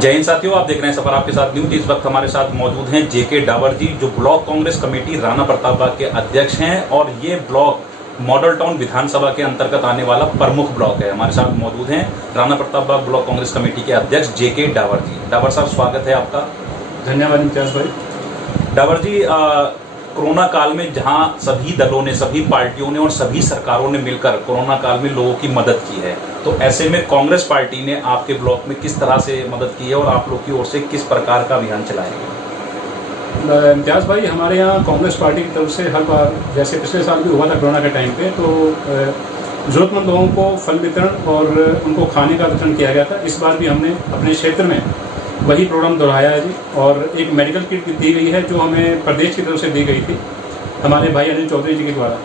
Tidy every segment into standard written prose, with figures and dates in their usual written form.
जय हिंद साथियों, आप देख रहे हैं सफर आपके साथ न्यूज। इस वक्त हमारे साथ मौजूद हैं जेके डावर जी, जो ब्लॉक कांग्रेस कमेटी राणा प्रतापबाग के अध्यक्ष हैं और ये ब्लॉक मॉडल टाउन विधानसभा के अंतर्गत आने वाला प्रमुख ब्लॉक है। हमारे साथ मौजूद हैं राणा प्रतापबाग ब्लॉक कांग्रेस कमेटी के अध्यक्ष जेके डावर जी। डावर साहब, स्वागत है आपका। धन्यवाद इम्तियाज भाई। डावर जी, कोरोना काल में जहां सभी दलों ने, सभी पार्टियों ने और सभी सरकारों ने मिलकर कोरोना काल में लोगों की मदद की है, तो ऐसे में कांग्रेस पार्टी ने आपके ब्लॉक में किस तरह से मदद की है और आप लोग की ओर से किस प्रकार का अभियान चलाया है? इम्तियाज भाई, हमारे यहाँ कांग्रेस पार्टी की तरफ से हर बार, जैसे पिछले साल भी हुआ था कोरोना के टाइम पे, तो ज़रूरतमंद लोगों को फल वितरण और उनको खाने का वितरण किया गया था। इस बार भी हमने अपने क्षेत्र में वही प्रोग्राम दोहराया है जी। और एक मेडिकल किट दी गई है जो हमें प्रदेश की तरफ से दी गई थी हमारे भाई अनिल चौधरी जी के द्वारा।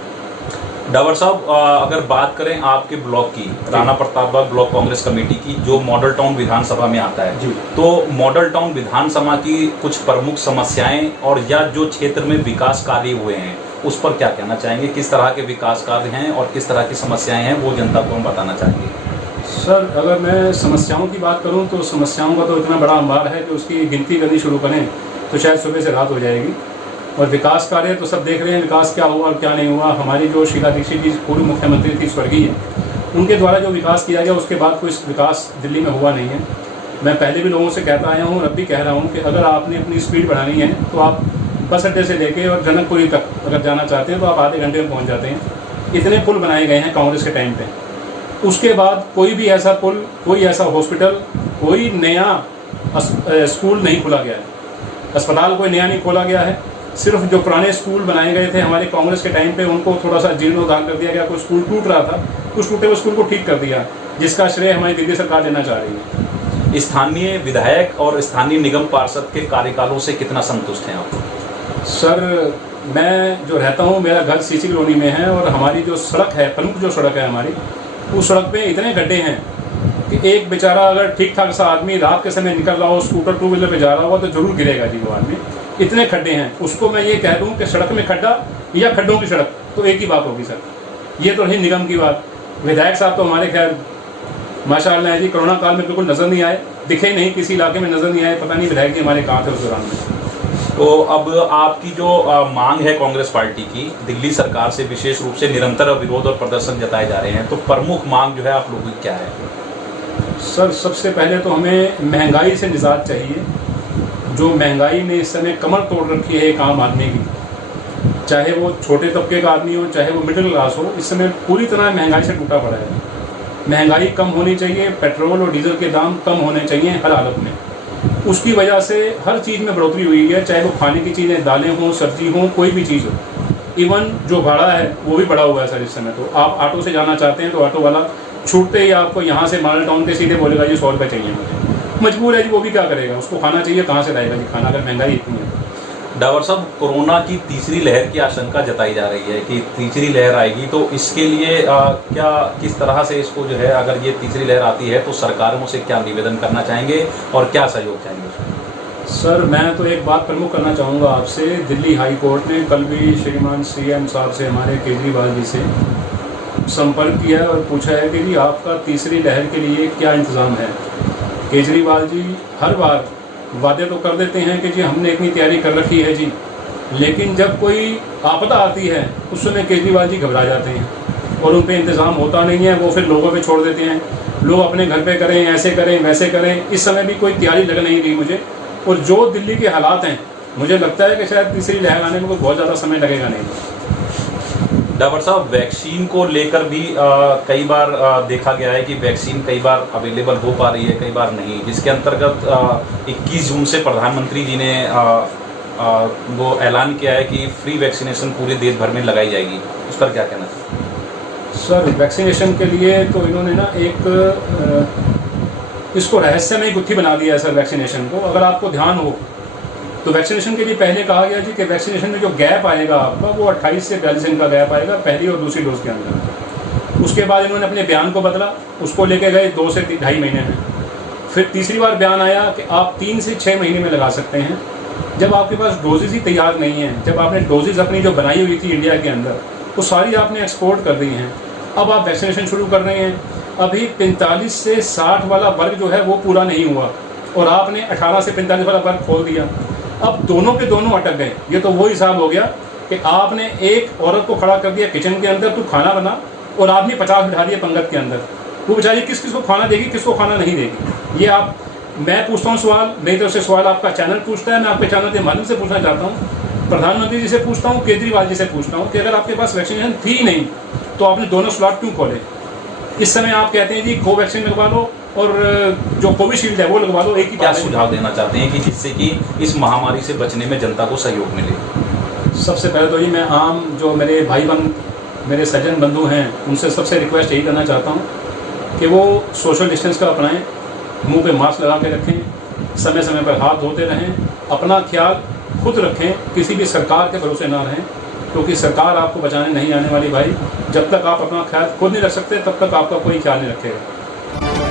डावर साहब, अगर बात करें आपके ब्लॉक की, राणा प्रतापबाग ब्लॉक कांग्रेस कमेटी की, जो मॉडल टाउन विधानसभा में आता है जी, तो मॉडल टाउन विधानसभा की कुछ प्रमुख समस्याएं और या जो क्षेत्र में विकास कार्य हुए हैं उस पर क्या कहना चाहेंगे? किस तरह के विकास कार्य हैं और किस तरह की समस्याएं हैं, वो जनता को हम बताना चाहेंगे। सर, अगर मैं समस्याओं की बात करूं तो समस्याओं का तो इतना बड़ा अंबार है कि उसकी गिनती करनी शुरू करें तो शायद सुबह से रात हो जाएगी। और विकास कार्य तो सब देख रहे हैं, विकास क्या हुआ और क्या नहीं हुआ। हमारी जो शीला दीक्षित जी पूर्व मुख्यमंत्री थी स्वर्गीय, उनके द्वारा जो विकास किया गया उसके बाद कोई विकास दिल्ली में हुआ नहीं है। मैं पहले भी लोगों से कहता आया हूँ और अब भी कह रहा हूँ कि अगर आपने अपनी स्पीड बढ़ानी है तो आप बस अड्डे से लेके और जनकपुरी तक अगर जाना चाहते हैं तो आप आधे घंटे में पहुँच जाते हैं। इतने पुल बनाए गए हैं कांग्रेस के टाइम पे। उसके बाद कोई भी ऐसा पुल, कोई ऐसा हॉस्पिटल, कोई नया स्कूल नहीं खोला गया है। अस्पताल कोई नया नहीं खोला गया है। सिर्फ जो पुराने स्कूल बनाए गए थे हमारे कांग्रेस के टाइम पे, उनको थोड़ा सा जीर्णोद्धार कर दिया गया। कोई स्कूल टूट रहा था, उस टूटे हुए स्कूल को ठीक कर दिया, जिसका श्रेय हमारी दिल्ली सरकार लेना चाह रही है। स्थानीय विधायक और स्थानीय निगम पार्षद के कार्यकालों से कितना संतुष्ट हैं आप? सर, मैं जो रहता हूँ, मेरा घर सीसी कॉलोनी में है और हमारी जो सड़क है, प्रमुख जो सड़क है हमारी, उस सड़क पे इतने गड्ढे हैं कि एक बेचारा अगर ठीक ठाक सा आदमी रात के समय निकल रहा हो, स्कूटर टू व्हीलर पे जा रहा हो तो जरूर गिरेगा जी वो आदमी। इतने खड्डे हैं। उसको मैं ये कह दूं कि सड़क में खड्डा या खड्डों की सड़क, तो एक ही बात होगी सर। ये तो रही निगम की बात। विधायक साहब तो हमारे खैर माशाअल्लाह है जी, कोरोना काल में बिल्कुल नज़र नहीं आए, दिखे नहीं, किसी इलाके में नज़र नहीं आए। पता नहीं विधायक जी हमारे कहाँ थे उस दौरान में। तो अब आपकी जो मांग है कांग्रेस पार्टी की, दिल्ली सरकार से विशेष रूप से निरंतर विरोध और प्रदर्शन जताए जा रहे हैं, तो प्रमुख मांग जो है आप लोगों की क्या है? सर, सबसे पहले तो हमें महंगाई से निजात चाहिए। जो महंगाई ने इस समय कमर तोड़ रखी है एक आम आदमी की, चाहे वो छोटे तबके का आदमी हो, चाहे वो मिडिल क्लास हो, इस समय पूरी तरह महंगाई से टूटा पड़ा है। महंगाई कम होनी चाहिए, पेट्रोल और डीजल के दाम कम होने चाहिए हर हालत में। उसकी वजह से हर चीज़ में बढ़ोतरी हुई है, चाहे वो खाने की चीज़ें, दालें हों, सब्जी हों, कोई भी चीज़ हो। इवन जो भाड़ा है वो भी बढ़ा हुआ है सर इस समय। तो आप ऑटो से जाना चाहते हैं तो ऑटो वाला छूटते ही आपको यहाँ से मॉडल टाउन के सीधे बोलेगा जी 100 रुपये चाहिए मुझे। मजबूर है जी, वो भी क्या करेगा, उसको खाना चाहिए, कहाँ से लाएगा जी खाना अगर महंगाई इतनी है। डावर साहब, कोरोना की तीसरी लहर की आशंका जताई जा रही है कि तीसरी लहर आएगी, तो इसके लिए क्या, किस तरह से इसको जो है, अगर ये तीसरी लहर आती है तो सरकारों से क्या निवेदन करना चाहेंगे और क्या सहयोग चाहेंगे? सर, मैं तो एक बात प्रमुख करना चाहूँगा आपसे। दिल्ली हाई कोर्ट ने कल भी श्रीमान सीएम साहब से, हमारे केजरीवाल जी से संपर्क किया और पूछा है कि जी आपका तीसरी लहर के लिए क्या इंतज़ाम है। केजरीवाल जी हर बार वादे तो कर देते हैं कि जी हमने इतनी तैयारी कर रखी है जी, लेकिन जब कोई आपदा आती है उस समय केजरीवाल जी घबरा जाते हैं और उन पर इंतज़ाम होता नहीं है। वो फिर लोगों पे छोड़ देते हैं, लोग अपने घर पे करें, ऐसे करें, वैसे करें। इस समय भी कोई तैयारी लग नहीं रही मुझे। और जो दिल्ली के हालात हैं, मुझे लगता है कि शायद तीसरी लहर आने में कोई बहुत ज़्यादा समय लगेगा नहीं। डावर साहब, वैक्सीन को लेकर भी कई बार देखा गया है कि वैक्सीन कई बार अवेलेबल हो पा रही है, कई बार नहीं, जिसके अंतर्गत 21 जून से प्रधानमंत्री जी ने वो ऐलान किया है कि फ्री वैक्सीनेशन पूरे देश भर में लगाई जाएगी। उस पर क्या कहना चाहिए? सर, वैक्सीनेशन के लिए तो इन्होंने ना एक इसको रहस्यमय गुत्थी बना दिया है सर वैक्सीनेशन को। अगर आपको ध्यान हो तो वैक्सीनेशन के लिए पहले कहा गया जी कि वैक्सीनेशन में जो गैप आएगा आपका, वो 28 से 42 दिन का गैप आएगा पहली और दूसरी डोज के अंदर। उसके बाद इन्होंने अपने बयान को बदला, उसको लेके गए 2 से 2.5 महीने में। फिर तीसरी बार बयान आया कि आप 3 से 6 महीने में लगा सकते हैं। जब आपके पास डोजेज़ ही तैयार नहीं हैं, जब आपने डोजेज़ अपनी जो बनाई हुई थी इंडिया के अंदर, वो सारी आपने एक्सपोर्ट कर दी हैं, अब आप वैक्सीनेशन शुरू कर रहे हैं। अभी 45 से 60 वाला वर्ग जो है वो पूरा नहीं हुआ। और आपने 18 से 45 वाला बल्ब खोल दिया। अब दोनों के दोनों अटक गए। ये तो वो हिसाब हो गया कि आपने एक औरत को खड़ा कर दिया किचन के अंदर, तू खाना बना, और आदमी 50 बिठा दिए पंगत के अंदर। वो बेचारी किस किस को खाना देगी, किसको खाना नहीं देगी। ये आप, मैं पूछता हूँ सवाल, मेरी तरफ से सवाल आपका चैनल पूछता है, मैं आपके चैनल के माध्यम से पूछना चाहता हूँ, प्रधानमंत्री जी से पूछता हूँ, केजरीवाल जी से पूछता हूँ कि अगर आपके पास वैक्सीनेशन थी नहीं तो आपने दोनों स्लॉट क्यों खोले। इस समय आप कहते हैं जी कोवैक्सीन लगवा लो और जो कोविशील्ड है वो लगवा लो। एक ही क्या सुझाव देना चाहते हैं कि जिससे कि इस महामारी से बचने में जनता को सहयोग मिले? सबसे पहले तो ये मैं आम जो मेरे भाई बहन, मेरे सज्जन बंधु हैं, उनसे सबसे रिक्वेस्ट यही करना चाहता हूँ कि वो सोशल डिस्टेंस का अपनाएं, मुंह पे मास्क लगा के रखें, समय समय पर हाथ धोते रहें, अपना ख्याल खुद रखें, किसी भी सरकार के भरोसे ना रहें, क्योंकि सरकार आपको बचाने नहीं आने वाली भाई। जब तक आप अपना ख्याल खुद नहीं रख सकते तब तक आपका कोई ख्याल नहीं रखेगा।